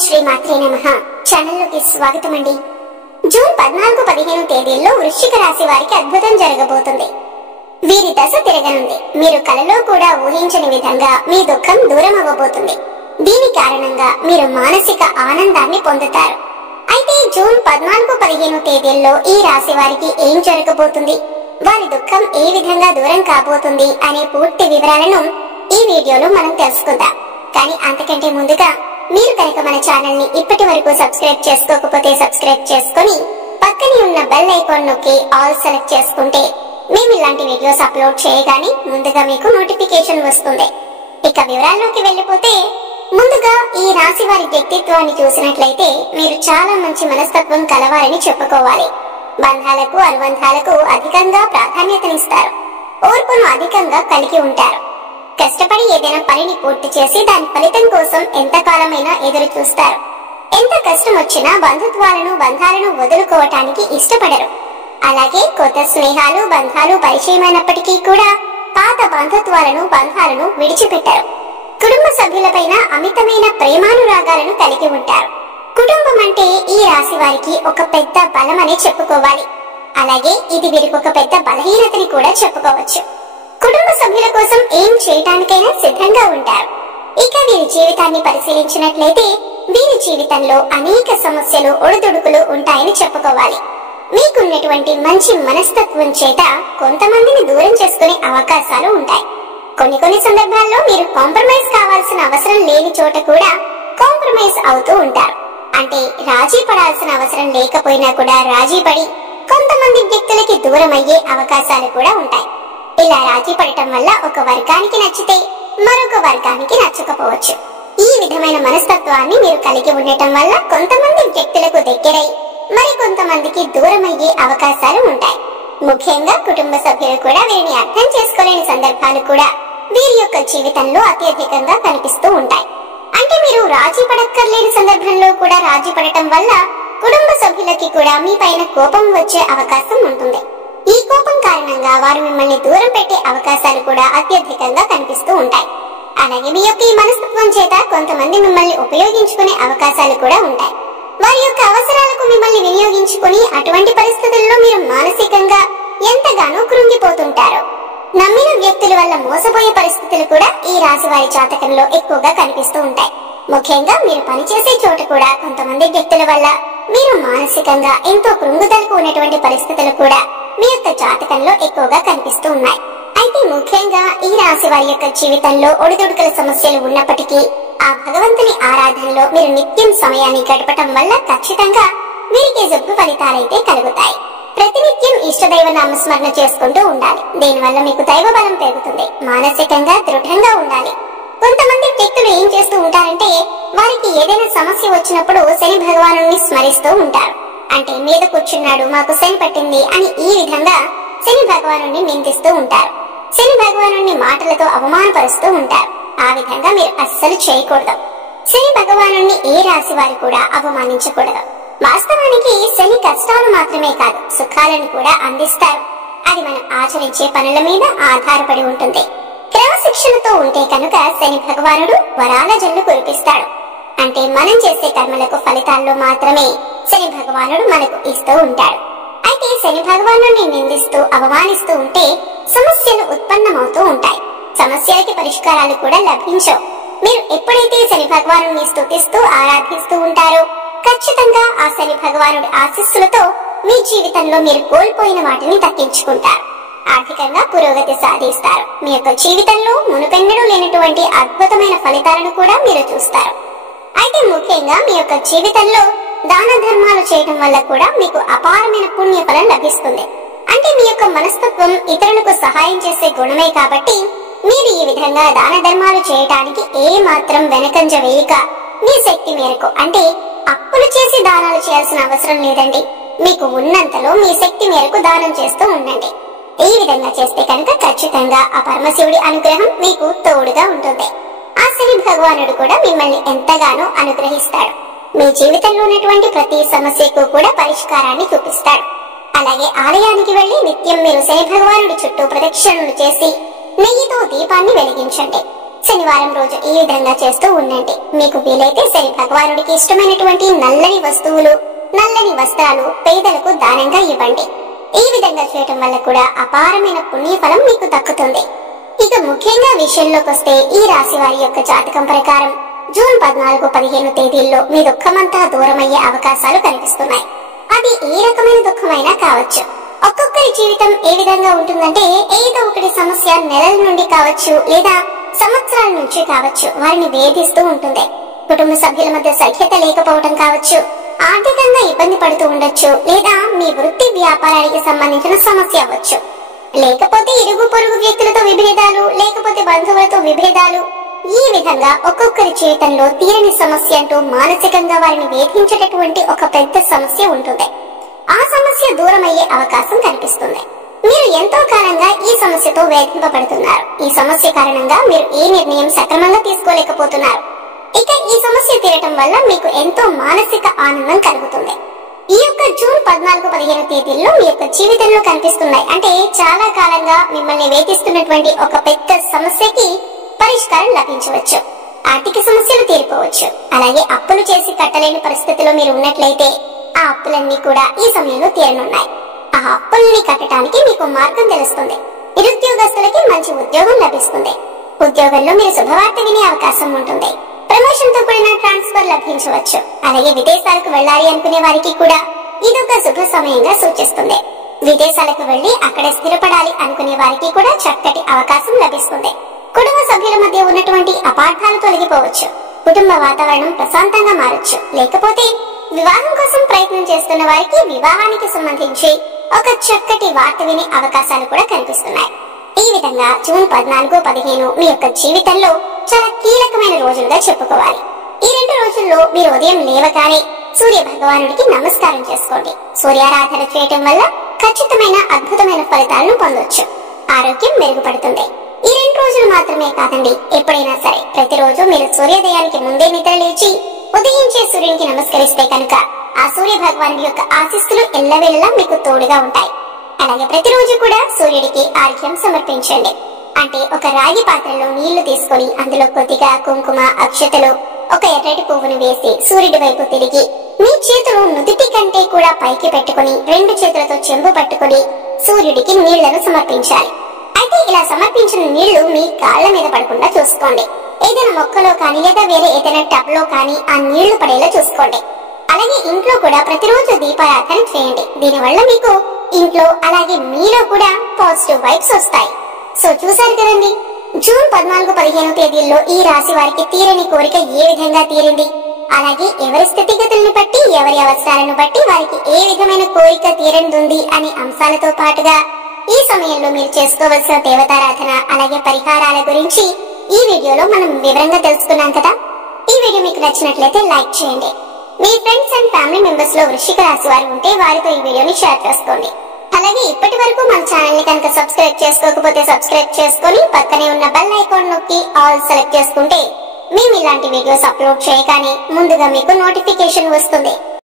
శ్రీ మాత్రే నమః. ఛానల్లోకి స్వాగతం అండి. జూన్ 14-15 తేదీల్లో వృశ్చిక రాశి వారికి అద్భుతం జరగబోతుంది. వీరి దశ తిరగనుంది. మీరు కలలో కూడా ఊహించని విధంగా మీ దుఃఖం దూరం అవ్వబోతుంది. దీని కారణంగా మీరు మానసిక ఆనందాన్ని పొందుతారు. అయితే జూన్ 14-15 తేదీల్లో ఈ రాశి వారికి ఏం జరగబోతుంది, వారి దుఃఖం ఏ విధంగా దూరం కాబోతుంది అనే పూర్తి వివరాలను ఈ వీడియోలో మనం తెలుసుకుందాం. కానీ అంతకంటే ముందుగా మీరు కనుక మన ఛానల్ ని ఇప్పటి వరకు సబ్స్క్రైబ్ చేసుకోకపోతే సబ్స్క్రైబ్ చేసుకొని పక్కనే ఉన్న బెల్ ఐకాన్ నొక్కి ఆల్ సెలెక్ట్ చేసుకుంటే మేము ఇలాంటి వీడియోస్ అప్లోడ్ చేయగానే ముందుగా మీకు నోటిఫికేషన్ వస్తుంది. ఇక వివరాల్లోకి వెళ్ళిపోతే, ముందుగా ఈ రాశి వారి వ్యక్తిత్వాన్ని చూసినట్లయితే మీరు చాలా మంచి మనస్తత్వం కలవారని చెప్పుకోవాలి. బంధాలకు అనుబంధాలకు అధికంగా ప్రాధాన్యతనిస్తారు. ఓర్పును అధికంగా కలిగి ఉంటారు. కష్టపడి ఏదైనా పనిని పూర్తి చేసి దాని ఫలితం కోసం ఎంతకాలమైనా ఎదురు చూస్తారు. ఎంత కష్టం వచ్చినా బంధాలను వదులుకోవటానికి ఇష్టపడరు. అలాగే కొత్త స్నేహాలు బంధాలు పరిచయమైనప్పటికీ కూడా పాత బంధాలను విడిచిపెట్టారు. కుటుంబ సభ్యులపైన అమితమైన ప్రేమానురాగాలను కలిగి ఉంటారు. కుటుంబం అంటే ఈ రాశి వారికి ఒక పెద్ద బలమని చెప్పుకోవాలి. అలాగే ఇది వీరికి ఒక పెద్ద బలహీనతని కూడా చెప్పుకోవచ్చు. కుటుంబ సభ్యుల కోసం ఏం చేయటానికైనా సిద్ధంగా ఉంటారు. ఇక వీరి జీవితాన్ని పరిశీలించినట్లయితే వీరి జీవితంలో అనేక సమస్యలు ఒడిదుడుకులు ఉంటాయని చెప్పుకోవాలి. మీకున్నటువంటి మంచి మనస్తత్వం చేత కొంతమందిని దూరం చేసుకునే అవకాశాలు ఉంటాయి. కొన్ని సందర్భాల్లో మీరు కాంప్రమైజ్ కావాల్సిన అవసరం లేని చోట కూడా కాంప్రమైజ్ అవుతూ ఉంటారు. అంటే రాజీ పడాల్సిన అవసరం లేకపోయినా కూడా రాజీ పడి కొంతమంది వ్యక్తులకి దూరం అయ్యే అవకాశాలు కూడా ఉంటాయి. ఇలా రాజీ పడటం వల్ల ఒక వర్గానికి నచ్చితే మరొక వర్గానికి నచ్చకపోవచ్చు. ఈ విధమైన మనస్తత్వాన్ని మీరు కలిగి ఉండటం వల్ల కొంతమంది వ్యక్తులకు దగ్గరై మరి కొంతమందికి దూరం అయ్యే అవకాశాలు ఉంటాయి. ముఖ్యంగా కుటుంబ సభ్యులు కూడా వీరిని అర్థం చేసుకోలేని సందర్భాలు కూడా వీరి యొక్క జీవితంలో అత్యధికంగా కనిపిస్తూ ఉంటాయి. అంటే మీరు రాజీ పడక్కర్లేని సందర్భంలో కూడా రాజీ పడటం వల్ల కుటుంబ సభ్యులకి కూడా మీ పైన కోపం వచ్చే అవకాశం ఉంటుంది. ఈ కోపం కారణంగా వారు మిమ్మల్ని దూరం పెట్టే అవకాశాలు కూడా అత్యధికంగా కనిపిస్తూ ఉంటాయి. అలాగే మీ యొక్క ఈ మనస్తత్వం చేత కొంతమంది మిమ్మల్ని ఉపయోగించుకునే అవకాశాలు కూడా ఉంటాయి. వారి యొక్క అవసరాలకు మిమ్మల్ని వినియోగించుకుని అటువంటి పరిస్థితుల్లో మీరు మానసికంగా ఎంతగానో కృంగిపోతుంటారు. నమ్మిన వ్యక్తుల వల్ల మోసపోయే పరిస్థితులు కూడా ఈ రాశి వారి జాతకంలో ఎక్కువగా కనిపిస్తూ ఉంటాయి. ముఖ్యంగా మీరు పనిచేసే చోట కూడా కొంతమంది వ్యక్తుల వల్ల మీరు మానసికంగా ఎంతో కృంగుదలకు ఉన్నటువంటి పరిస్థితులు కూడా మీ యొక్క జాతకంలో ఎక్కువగా కనిపిస్తూ ఉన్నాయి. అయితే ముఖ్యంగా ఈ రాశి వారి యొక్క జీవితంలో ఒడిదుడుకుల సమస్యలు ఉన్నప్పటికీ ఆ భగవంతుని ఆరాధనలో మీరు నిత్యం సమయాన్ని గడపటం వల్ల ఖచ్చితంగా వీరికి శుభ ఫలితాలైతే కలుగుతాయి. ప్రతినిత్యం ఇష్టదైవ నామస్మరణ చేసుకుంటూ ఉండాలి. దీనివల్ల మీకు దైవ బలం పెరుగుతుంది. మానసికంగా దృఢంగా ఉండాలి. కొంతమంది వ్యక్తులు ఏం చేస్తూ ఉంటారంటే, వారికి ఏదైనా సమస్య వచ్చినప్పుడు శని భగవానుని స్మరిస్తూ ఉంటారు. అంటే మీద కూర్చున్నాడు, మాకు శని పట్టింది అని ఈ విధంగా శని భగవానుని నిందిస్తూ ఉంటారు. శని భగవానుని మాటలతో అవమానపరుస్తూ ఉంటారు. ఆ విధంగా మీరు అస్సలు చేయకూడదు. శని భగవానుని ఏ రాశి వారు కూడా అవమానించకూడదు. వాస్తవానికి శని కష్టాలు మాత్రమే కాదు, సుఖాలను కూడా అందిస్తారు. అది మనం ఆచరించే పనుల మీద ఆధారపడి ఉంటుంది. క్రమశిక్షణతో ఉంటే కనుక శని భగవానుడు వరాల జల్లు కురిపిస్తాడు. అంటే మనం చేసే కర్మలకు ఫలితాల్లో మాత్రమే శని భగవానుడు మనకు ఇస్తూ ఉంటాడు. అయితే శని భగవాను నిందిస్తూ అవమానిస్తూ ఉంటే సమస్యలు ఉత్పన్నమవుతూ ఉంటాయి. సమస్యలకి పరిష్కారాలు కూడా లభించవు. మీరు ఎప్పుడైతే శని భగవాను స్తుతిస్తూ ఆరాధిస్తూ ఉంటారో ఖచ్చితంగా ఆ శని భగవానుడి ఆశీస్సులతో మీ జీవితంలో మీరు కోల్పోయిన వాటిని దక్కించుకుంటారు. ఆర్థికంగా పురోగతి సాధిస్తారు. మీ యొక్క జీవితంలో మునుపెన్నడూ లేనటువంటి అద్భుతమైన ఫలితాలను కూడా మీరు చూస్తారు. అయితే ముఖ్యంగా మీ యొక్క జీవితంలో దాన ధర్మాలు చేయడం వల్ల కూడా మీకు అపారమైన పుణ్య ఫలం లభిస్తుంది. అంటే మీ యొక్క మనస్తత్వం ఇతరులకు సహాయం చేసే గుణమే కాబట్టి మీరు ఈ విధంగా దాన ధర్మాలు చేయటానికి ఏ మాత్రం వెనకంజ వేయక మీ శక్తి మేరకు, అంటే అప్పులు చేసి దానాలు చేయాల్సిన అవసరం లేదండి. మీకు ఉన్నంతలో మీ శక్తి మేరకు దానం చేస్తూ ఉండండి. ఈ విధంగా చేస్తే కనుక ఖచ్చితంగా ఆ పరమశివుడి అనుగ్రహం మీకు తోడుగా ఉంటుంది. ఆ శని భగవానుడు కూడా మిమ్మల్ని ఎంతగానో అనుగ్రహిస్తాడు. మీ జీవితంలో ఉన్నటువంటి ప్రతి సమస్యకు కూడా పరిష్కారాన్ని చూపిస్తాడు. అలాగే ఆలయానికి వెళ్లి నిత్యం మీరు శని భగవానుడి చుట్టూ ప్రదక్షిణలు చేసి నెయ్యితో దీపాన్ని వెలిగించండి. శనివారం రోజు ఈ విధంగా చేస్తూ ఉండండి. మీకు వీలైతే శని భగవానుడికి ఇష్టమైనటువంటి నల్లని వస్తువులు, నల్లని వస్త్రాలు పేదలకు దానంగా ఇవ్వండి. ఈ విధంగా చేయటం వల్ల కూడా అపారమైన పుణ్యఫలం మీకు దక్కుతుంది. ఇక ముఖ్యంగా విషయంలోకి వస్తే ఈ రాశి వారి యొక్క జాతకం ప్రకారం జూన్ 14, 15 తేదీల్లో మీ దుఃఖమంతా దూరమయ్యే అవకాశాలు కనిపిస్తున్నాయి. అది ఏ రకమైన దుఃఖమైనా కావచ్చు. ఒక్కొక్కరి జీవితం ఏ విధంగా ఉంటుందంటే ఏదో ఒకటి సమస్య నెలల నుండి కావచ్చు లేదా సంవత్సరాల నుంచి కావచ్చు వారిని వేధిస్తూ ఉంటుంది. కుటుంబ సభ్యుల మధ్య సఖ్యత లేకపోవడం కావచ్చు, ఆర్థికంగా ఇబ్బంది పడుతూ ఉండొచ్చు, లేదా మీ వృత్తి వ్యాపారానికి సంబంధించిన సమస్య అవ్వచ్చు, లేకపోతే ఇరుగు పొరుగు వ్యక్తులతో విభేదాలు, లేకపోతే బంధువులతో విభేదాలు. ఈ విధంగా ఒక్కొక్కరి జీవితంలో తీరని సమస్య అంటూ మానసికంగా వారిని వేధించేటటువంటి ఒక పెద్ద సమస్య ఉంటుంది. ఆ సమస్య దూరమయ్యే అవకాశం కనిపిస్తుంది. మీరు ఎంతో కాలంగా ఈ సమస్యతో వేధింపబడుతున్నారు. ఈ సమస్య కారణంగా మీరు ఏ నిర్ణయం సక్రమంగా తీసుకోలేకపోతున్నారు. ఇక ఈ సమస్య తీరటం వల్ల మీకు ఎంతో మానసిక ఆనందం కలుగుతుంది. ఈ యొక్క జూన్ 14, 15 తేదీల్లో మీ యొక్క జీవితంలో కనిపిస్తున్నాయి. అంటే చాలా కాలంగా మిమ్మల్ని వేధిస్తున్నటువంటి ఒక పెద్ద సమస్యకి పరిష్కారం లభించవచ్చు. ఆర్థిక సమస్యలు తీరిపోవచ్చు. అలాగే అప్పులు చేసి కట్టలేని పరిస్థితిలో మీరు ఉన్నట్లయితే ఆ అప్పులన్నీ కూడా ఈ సమయంలో తీరనున్నాయి. ఆ అప్పుల్ని కట్టడానికి మీకు మార్గం తెలుస్తుంది. నిరుద్యోగస్తులకి మంచి ఉద్యోగం లభిస్తుంది. ఉద్యోగంలో మీరు శుభవార్త వినే అవకాశం ఉంటుంది. ప్రమోషన్ తో కూడిన ట్రాన్స్ఫర్ లభించవచ్చు. అలాగే విదేశాలకు వెళ్ళాలి అనుకునే వారికి కూడా ఇదొక శుభ సమయంగా సూచిస్తుంది. విదేశాలకు వెళ్లి అక్కడ స్థిరపడాలి అనుకునే వారికి కూడా చక్కటి అవకాశం లభిస్తుంది. కుటుంబ సభ్యుల మధ్య ఉన్నటువంటి అపార్థాలు తొలగిపోవచ్చు. కుటుంబ వాతావరణం ప్రశాంతంగా మారొచ్చు. లేకపోతే వివాహం కోసం ప్రయత్నం చేస్తున్న వారికి వివాహానికి సంబంధించి ఒక చక్కటి వార్త వినే అవకాశాలు కూడా కనిపిస్తున్నాయి. ఈ విధంగా జూన్ 14, 15 మీ యొక్క జీవితంలో చాలా కీలకమైన రోజులుగా చెప్పుకోవాలి. ఈ 2 రోజుల్లో మీరు ఉదయం లేవగానే సూర్య భగవానుడికి నమస్కారం చేసుకోండి. సూర్యారాధన చేయటం వల్ల ఖచ్చితమైన అద్భుతమైన ఫలితాలను పొందొచ్చు. ఆరోగ్యం మెరుగుపడుతుంది. ఈ 2 రోజులు మాత్రమే కాదండి, ఎప్పుడైనా సరే ప్రతిరోజు మీరు సూర్యోదయానికి ముందే నిద్ర లేచి ఉదయించే సూర్యునికి నమస్కరిస్తే కనుక ఆ సూర్య భగవానుడి యొక్క ఆశీస్సులు ఎల్లవేళలా మీకు తోడుగా ఉంటాయి. అలాగే ప్రతిరోజు కూడా సూర్యుడికి ఆర్ఘ్యం సమర్పించండి. అంటే ఒక రాగి పాత్రలో నీళ్లు తీసుకొని అందులో కొద్దిగా కుంకుమ, అక్షతలు, ఒక ఎర్రటి పువ్వును వేసి సూర్యుడి వైపు తిరిగి మీ చేతులు నుదిటి కంటే కూడా పైకి పెట్టుకుని 2 చేతులతో చెంబు పట్టుకుని సూర్యుడికి నీళ్లను సమర్పించాలి. అయితే ఇలా సమర్పించిన నీళ్లు మీ కాళ్ల మీద పడకుండా చూసుకోండి. ఏదైనా మొక్కలో కానీ లేదా వేరే ఏదైనా టబ్ లో కానీ ఆ నీళ్లు పడేలా చూసుకోండి. అలాగే ఇంట్లో కూడా ప్రతిరోజు దీపారాధన చేయండి. దీనివల్ల మీకు ఇంట్లో అలాగే మీలో కూడా పాజిటివ్ వైబ్స్ వస్తాయి. సో చూసారు కదండి, జూన్ 14, 15 తేదీల్లో ఈ రాశి వారికి తీరని కోరిక ఏ విధంగా తీరింది, అలాగే ఎవరి స్థితిగతులను బట్టి, ఎవరి అవసరాలను బట్టి వారికి ఏ విధమైన కోరిక తీరనుంది అనే అంశాలతో పాటుగా ఈ సమయంలో మీరు చేసుకోవలసిన దేవతారాధన అలాగే పరిహారాల గురించి ఈ వీడియోలో మనం వివరంగా తెలుసుకున్నాం కదా. ఈ వీడియో మీకు నచ్చినట్లయితే లైక్ చేయండి. మీ ఫ్రెండ్స్ అండ్ ఫ్యామిలీ మెంబర్స్ లో వృశ్చిక రాశి వారు ఉంటే వారితో ఈ వీడియోని షేర్ చేసుకోండి. అలాగే ఇప్పటి వరకు మన ఛానల్ ని కనుక సబ్స్క్రైబ్ చేసుకోకపోతే సబ్స్క్రైబ్ చేసుకొని పక్కనే ఉన్న బెల్ ఐకాన్ నొక్కి ఆల్ సెలెక్ట్ చేసుకుంటే మేము ఇలాంటి వీడియోస్ అప్లోడ్ చేయగానే ముందుగా మీకు నోటిఫికేషన్ వస్తుంది.